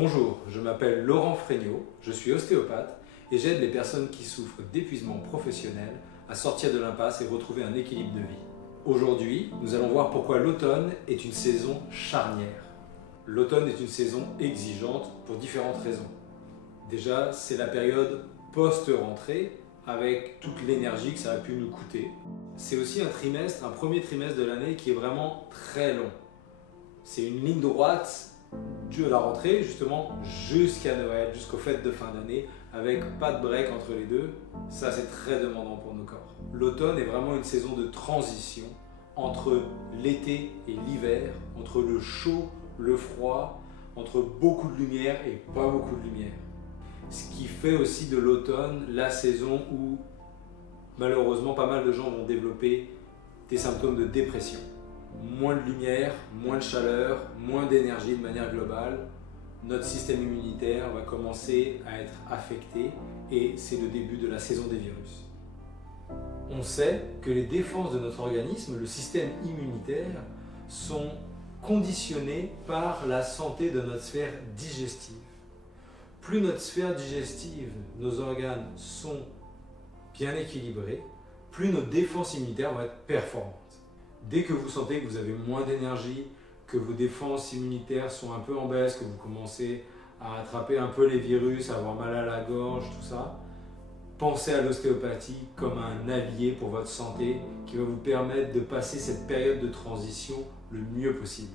Bonjour, je m'appelle Laurent Fregnault, je suis ostéopathe et j'aide les personnes qui souffrent d'épuisement professionnel à sortir de l'impasse et retrouver un équilibre de vie. Aujourd'hui, nous allons voir pourquoi l'automne est une saison charnière. L'automne est une saison exigeante pour différentes raisons. Déjà, c'est la période post-rentrée avec toute l'énergie que ça a pu nous coûter. C'est aussi un premier trimestre de l'année qui est vraiment très long. C'est une ligne droite de la rentrée justement jusqu'à Noël, jusqu'aux fêtes de fin d'année, avec pas de break entre les deux. Ça, c'est très demandant pour nos corps. L'automne est vraiment une saison de transition entre l'été et l'hiver, entre le chaud, le froid, entre beaucoup de lumière et pas beaucoup de lumière. Ce qui fait aussi de l'automne la saison où malheureusement pas mal de gens vont développer des symptômes de dépression. Moins de lumière, moins de chaleur, moins d'énergie de manière globale. Notre système immunitaire va commencer à être affecté et c'est le début de la saison des virus. On sait que les défenses de notre organisme, le système immunitaire, sont conditionnées par la santé de notre sphère digestive. Plus notre sphère digestive, nos organes sont bien équilibrés, plus nos défenses immunitaires vont être performantes. Dès que vous sentez que vous avez moins d'énergie, que vos défenses immunitaires sont un peu en baisse, que vous commencez à attraper un peu les virus, à avoir mal à la gorge, tout ça, pensez à l'ostéopathie comme un allié pour votre santé qui va vous permettre de passer cette période de transition le mieux possible.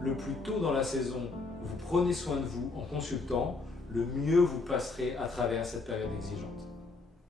Le plus tôt dans la saison, vous prenez soin de vous en consultant, le mieux vous passerez à travers cette période exigeante.